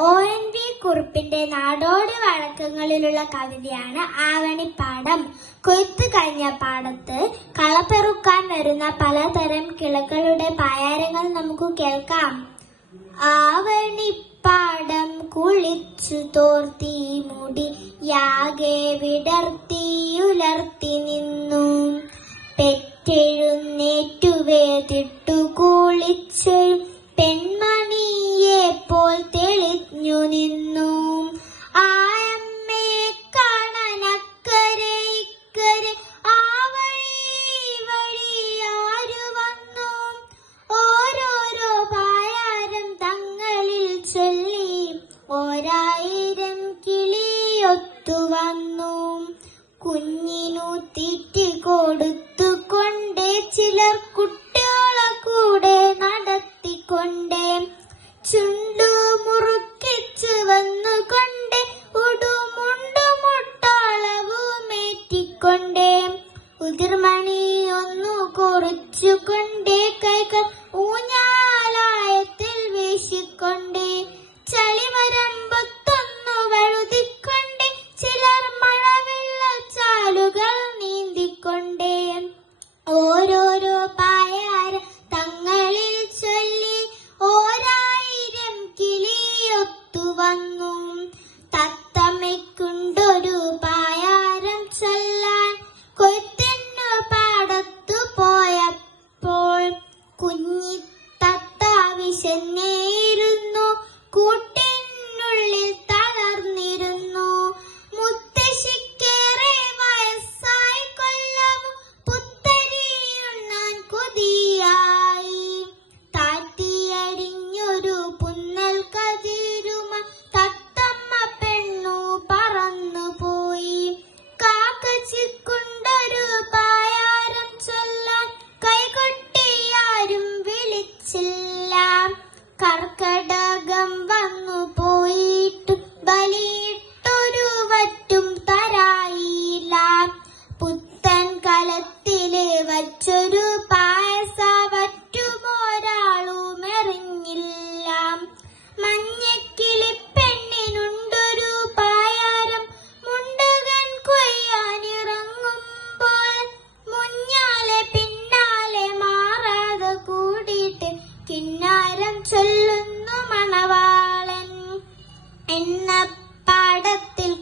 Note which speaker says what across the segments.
Speaker 1: O N V കുറുപ്പിന്റെ നാടോടി വഴക്കങ്ങളിലുള്ള കവിതയാണ് ആവണിപ്പാടം. കൊയ്ത്തു കഴിഞ്ഞ പാടത്ത് കളപ്പെറുക്കാൻ വരുന്ന പലതരം കിളകളുടെ പായാരങ്ങൾ നമുക്ക് കേൾക്കാം. ആവണിപ്പാടം കുളിച്ചു തോർത്തി മുടി യാകെ വിടർത്തി ഉലർത്തി നിറഞ്ഞു നിന്നു. വന്നു? തങ്ങളിൽ ചൊല്ലി ഓരായിരം കിളിയൊത്തു വന്നു. കുഞ്ഞിനു തീറ്റി കൊടുത്തു കുതിർമണിയൊന്നു കുറിച്ചുകൊണ്ടേ കൈകൾ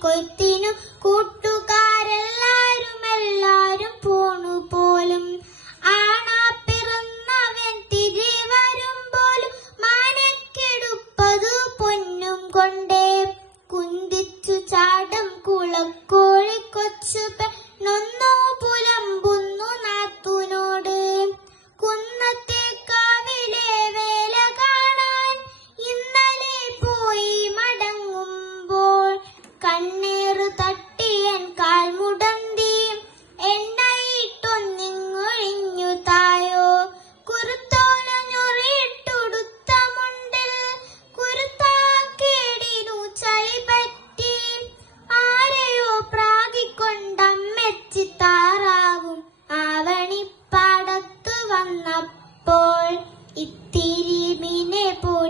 Speaker 1: കൊയ്ത്തിനു കൂട്ടുകാരെല്ലാരും എല്ലാരും പോണു പോലും. ആണാ പിറന്നവൻ തിരിവരും പോലും മാനക്കെടുപ്പതു പൊന്നും കൊണ്ടേ. കുന്തിച്ചു ചാടം കുളക്കോഴി കൊച്ചു പെ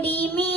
Speaker 1: 黎明。